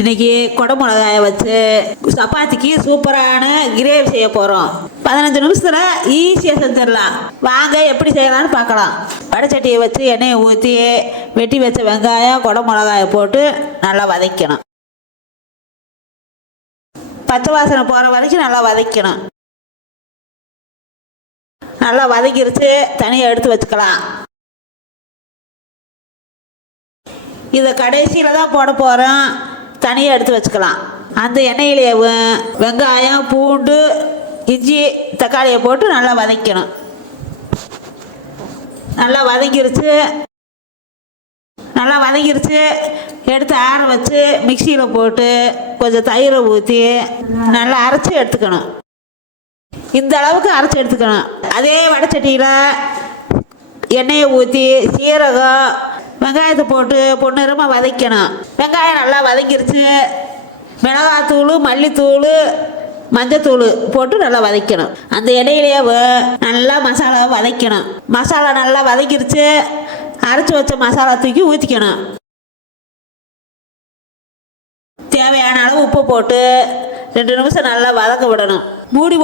இன்னைக்கு கொடை மிளகாயை வச்சு சப்பாத்திக்கு சூப்பரான கிரேவி செய்ய போகிறோம். 15 நிமிஷத்தில் ஈஸியாக செஞ்சிடலாம். வாங்க எப்படி செய்யலாம்னு பார்க்கலாம். வடைச்சட்டியை வச்சு எண்ணெயை ஊற்றி வெட்டி வச்ச வெங்காயம் கொடை மிளகாயை போட்டு நல்லா வதக்கணும். பச்சை வாசனை போகிற வரைக்கும் நல்லா வதக்கணும். நல்லா வதக்கிருச்சு, தனியாக எடுத்து வச்சுக்கலாம். இதை கடைசியில் தான் போட போகிறோம், தனியாக எடுத்து வச்சுக்கலாம். அந்த எண்ணெயிலே வெங்காயம் பூண்டு இஞ்சி தக்காளியை போட்டு நல்லா வதக்கணும். நல்லா வதங்கிருச்சு எடுத்து ஆற வச்சு மிக்சியில் போட்டு கொஞ்சம் தயிரை ஊற்றி நல்லா அரைச்சி எடுத்துக்கணும். இந்த அளவுக்கு அரைச்சி எடுத்துக்கணும். அதே வடைச்சட்டியில் எண்ணெயை ஊற்றி சீரகம் வெங்காயத்தை போட்டு பொன்னிறமாக வதக்கணும். வெங்காயம் நல்லா வதங்கிருச்சு, மிளகாத்தூள் மல்லித்தூள் மஞ்சத்தூள் போட்டு நல்லா வதக்கணும். அந்த இடையிலேயே நல்லா மசாலாவை வதக்கணும். மசாலா நல்லா வதக்கிருச்சு, அரைச்சி வச்ச மசாலா தூக்கி ஊற்றிக்கணும். தேவையான அளவு உப்பு போட்டு 2 நிமிஷம் நல்லா வதக்க விடணும். மூடி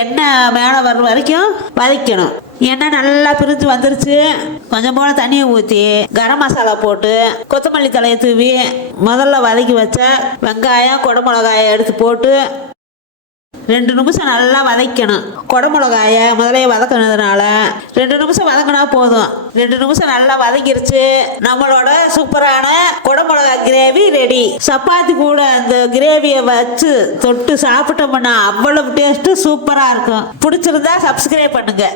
எண்ணெய் மேலே வர்ற வரைக்கும் வதக்கணும். எண்ணெய் நல்லா பிரிஞ்சு வந்துருச்சு. கொஞ்சம் போல தண்ணியை ஊற்றி கரம் மசாலா போட்டு கொத்தமல்லி தலையை தூவி முதல்ல வதக்கி வச்ச வெங்காயம் கொடை மிளகாயை எடுத்து போட்டு 2 நிமிஷம் நல்லா வதக்கணும். கொடை மிளகாயை முதலையே வதக்கினதுனால 2 நிமிஷம் வதக்கினா போதும். 2 நிமிஷம் நல்லா வதக்கிருச்சு. நம்மளோட சூப்பரான கொடை மிளகாய் கிரேவி ரெடி. சப்பாத்தி கூட அந்த கிரேவியை வச்சு தொட்டு சாப்பிட்டோம்னா அவ்வளவு டேஸ்ட்டு சூப்பராக இருக்கும். பிடிச்சிருந்தா சப்ஸ்கிரைப் பண்ணுங்க.